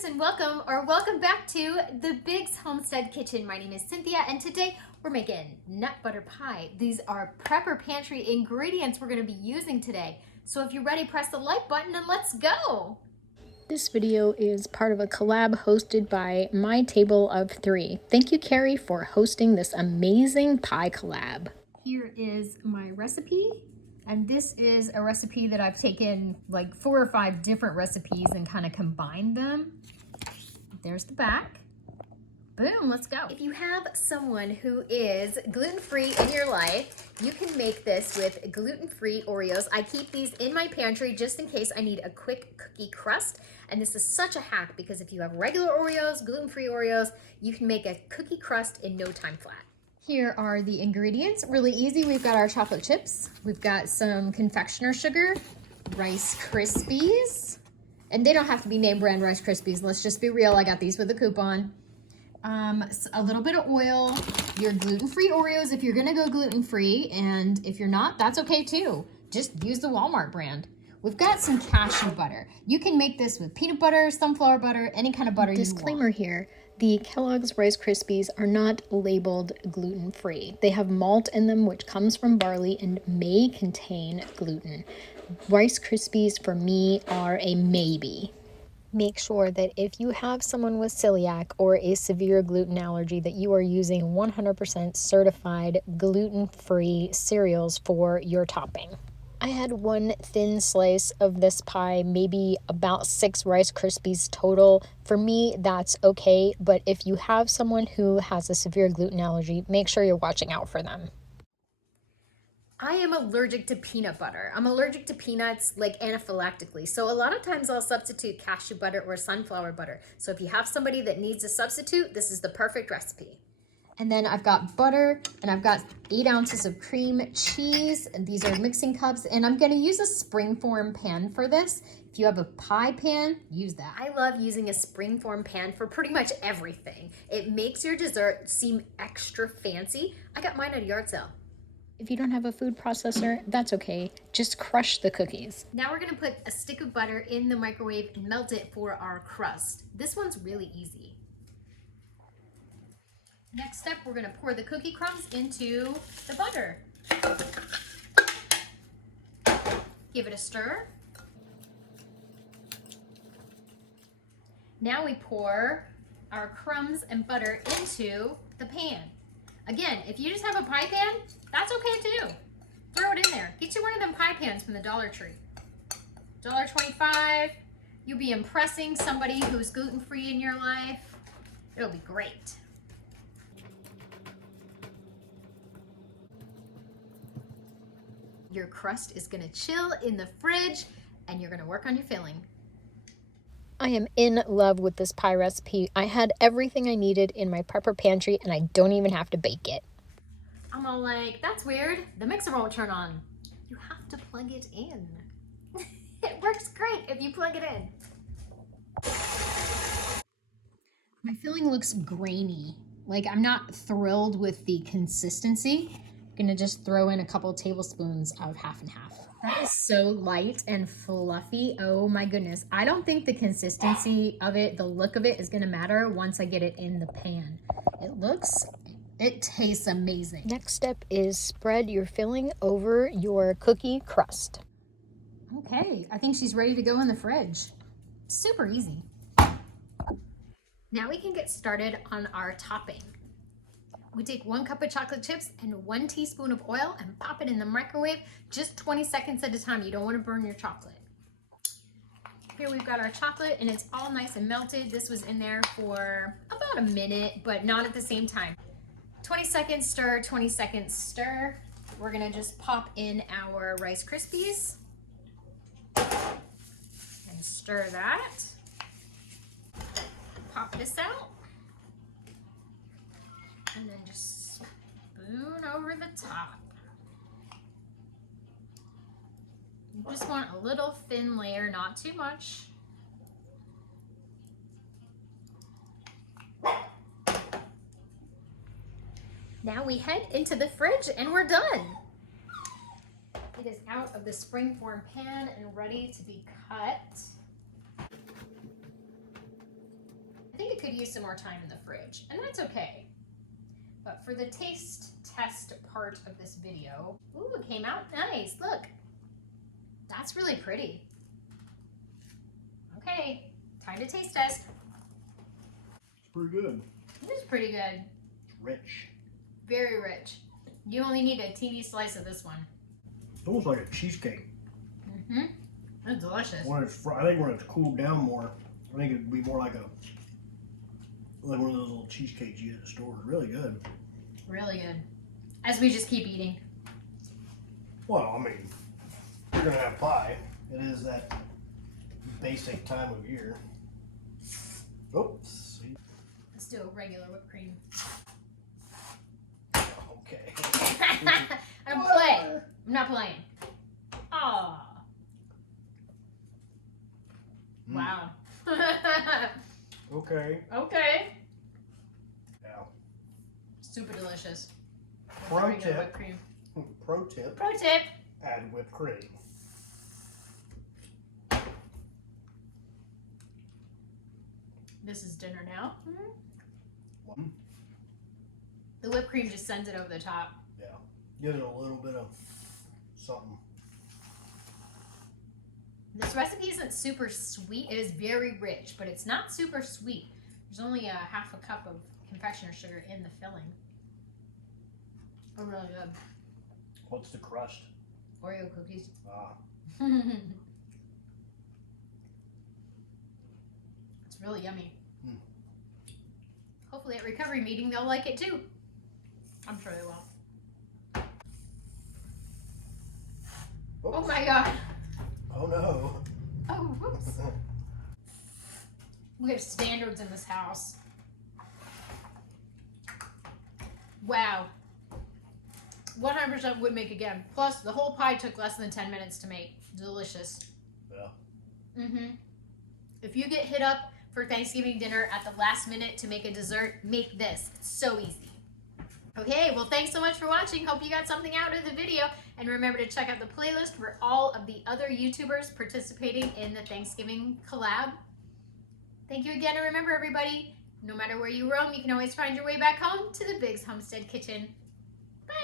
Cheers and welcome back to the Biggs Homestead Kitchen. My name is Cynthia and today we're making nut butter pie. These are Prepper Pantry ingredients we're going to be using today. So if you're ready, press the like button and let's go. This video is part of a collab hosted by My Table of Three. Thank you, Carrie, for hosting this amazing pie collab. Here is my recipe. And this is a recipe that I've taken like 4 or 5 different recipes and kind of combined them. There's the back. Boom, let's go. If you have someone who is gluten-free in your life, you can make this with gluten-free Oreos. I keep these in my pantry just in case I need a quick cookie crust. And this is such a hack because if you have regular Oreos, gluten-free Oreos, you can make a cookie crust in no time flat. Here are the ingredients, really easy. We've got our chocolate chips, we've got some confectioner sugar, Rice Krispies, and they don't have to be name brand Rice Krispies. Let's just be real, I got these with a coupon. A little bit of oil, your gluten-free Oreos if you're gonna go gluten-free, and if you're not, that's okay too. Just use the Walmart brand. We've got some cashew butter. You can make this with peanut butter, sunflower butter, any kind of butter you want. Disclaimer here. The Kellogg's Rice Krispies are not labeled gluten-free. They have malt in them, which comes from barley and may contain gluten. Rice Krispies, for me, are a maybe. Make sure that if you have someone with celiac or a severe gluten allergy, that you are using 100% certified gluten-free cereals for your topping. I had one thin slice of this pie, maybe about 6 Rice Krispies total. For me, that's okay, but if you have someone who has a severe gluten allergy, make sure you're watching out for them. I am allergic to peanut butter. I'm allergic to peanuts like anaphylactically. So a lot of times I'll substitute cashew butter or sunflower butter. So if you have somebody that needs a substitute, this is the perfect recipe. And then I've got butter and I've got 8 ounces of cream cheese. And these are mixing cups. And I'm gonna use a springform pan for this. If you have a pie pan, use that. I love using a springform pan for pretty much everything. It makes your dessert seem extra fancy. I got mine at a yard sale. If you don't have a food processor, that's okay. Just crush the cookies. Now we're gonna put a stick of butter in the microwave and melt it for our crust. This one's really easy. Next step, we're gonna pour the cookie crumbs into the butter. Give it a stir. Now we pour our crumbs and butter into the pan. Again, if you just have a pie pan, that's okay too. Throw it in there. Get you one of them pie pans from the Dollar Tree. $1.25. You'll be impressing somebody who's gluten-free in your life. It'll be great. Your crust is gonna chill in the fridge and you're gonna work on your filling. I am in love with this pie recipe. I had everything I needed in my Prepper Pantry and I don't even have to bake it. I'm all like, that's weird. The mixer won't turn on. You have to plug it in. It works great if you plug it in. My filling looks grainy. Like I'm not thrilled with the consistency. I'm gonna just throw in a couple tablespoons of half and half. That is so light and fluffy. Oh my goodness. I don't think the consistency of it, the look of it is gonna matter once I get it in the pan. It tastes amazing. Next step is spread your filling over your cookie crust. Okay, I think she's ready to go in the fridge. Super easy. Now we can get started on our topping. We take 1 cup of chocolate chips and 1 teaspoon of oil and pop it in the microwave just 20 seconds at a time. You don't want to burn your chocolate. Here we've got our chocolate and it's all nice and melted. This was in there for about a minute, but not at the same time. 20 seconds stir, 20 seconds stir. We're gonna just pop in our Rice Krispies and stir that. Pop this out. And then just spoon over the top. You just want a little thin layer, not too much. Now we head into the fridge and we're done. It is out of the springform pan and ready to be cut. could use some more time in the fridge, and that's okay. But for the taste test part of this video, ooh, it came out nice. Look, that's really pretty. Okay, time to taste test. It's pretty good. It is pretty good. Rich. Very rich. You only need a teeny slice of this one. It's almost like a cheesecake. Mm-hmm. It's delicious. When it's I think when it's cooled down more, I think it'd be more like one of those little cheesecakes you get at the store. Really good. Really good. As we just keep eating. Well, I mean, you're gonna have pie. It is that basic time of year. Oops. Let's do a regular whipped cream. Okay. I'm playing. I'm not playing. Aww. Wow. Okay. Okay. Yeah. Super delicious. Pro Regular tip. whipped cream. Pro tip. Pro tip. Add whipped cream. This is dinner now. One. The whipped cream just sends it over the top. Yeah. Give it a little bit of something. This recipe isn't super sweet. It is very rich, but it's not super sweet. There's only a half a cup of confectioner sugar in the filling. Oh, really good. What's the crust? Oreo cookies. Ah. It's really yummy. Mm. Hopefully at recovery meeting they'll like it too. I'm sure they will. Oops. Oh my god. Oh no. Oh, whoops. We have standards in this house. Wow. 100% would make again. Plus, the whole pie took less than 10 minutes to make. Delicious. Yeah. Mm-hmm. If you get hit up for Thanksgiving dinner at the last minute to make a dessert, make this. It's so easy. Okay, well, thanks so much for watching. Hope you got something out of the video. And remember to check out the playlist for all of the other YouTubers participating in the Thanksgiving collab. Thank you again, and remember, everybody, no matter where you roam, you can always find your way back home to the Biggs Homestead Kitchen. Bye!